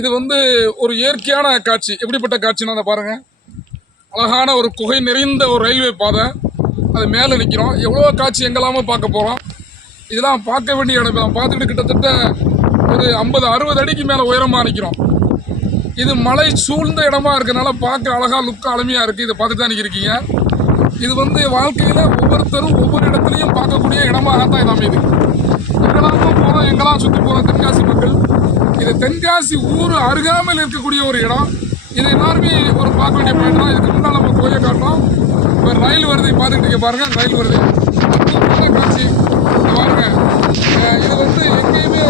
இது வந்து ஒரு இயற்கையான காட்சி. எப்படிப்பட்ட காட்சின்னா அதை பாருங்கள். அழகான ஒரு குகை நிறைந்த ஒரு ரயில்வே பாதை. அது மேலே நிற்கிறோம். எவ்வளோ காட்சி எங்கெல்லாமோ பார்க்க போகிறோம். இதெல்லாம் பார்க்க வேண்டிய இடம். நான் பார்த்துக்கிட்டு கிட்டத்தட்ட ஒரு 50-60 அடிக்கு மேலே உயரமாக நிற்கிறோம். இது மலை சூழ்ந்த இடமா இருக்கிறதுனால பார்க்க அழகாக லுக்காக அருமையாக இருக்குது. இதை பார்த்துட்டு தான் இருக்கீங்க. இது வந்து வாழ்க்கையில் ஒவ்வொருத்தரும் ஒவ்வொரு இடத்துலையும் பார்க்கக்கூடிய இடமாகத்தான் இது அமையுது. எங்கெல்லாம் போகிறோம், எங்கெல்லாம் சுற்றி போகிறோம் தென்காசி மக்கள். இது தென்காசி ஊர் அருகாமையில் இருக்கக்கூடிய ஒரு இடம். இது எல்லாருமே ஒரு பார்க்க வேண்டிய பாயிண்ட் தான். இதுக்கு முன்னால் நம்ம கோயை காட்டோம். இப்போ ரயில் வருது பார்த்துக்கிட்டு பாருங்கள். ரயில் வருது காட்சி பாருங்க. இது வந்து எங்கேயுமே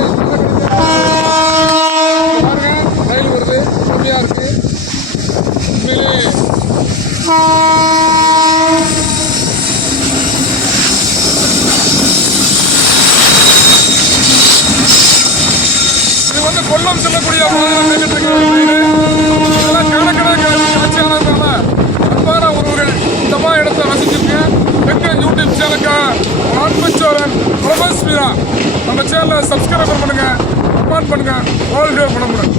பாருங்க. ரயில் வருது அருமையாக இருக்குது உண்மையிலே. இது வந்து கொல்லம் செல்லக்கூடிய காட்சியானதுனால அன்பான ஒருவர்கள் இந்த மாதிரி இடத்தை ரசிச்சிருக்கேன். எங்கள் யூடியூப் சேனலுக்கு ஆன்மச்சோரன் பிரபஸ்மிரா நம்ம சேனலை சப்ஸ்கிரைப் பண்ணுங்கள், கமெண்ட் பண்ணுங்கள், ஆல் டே பண்ண முடியும்.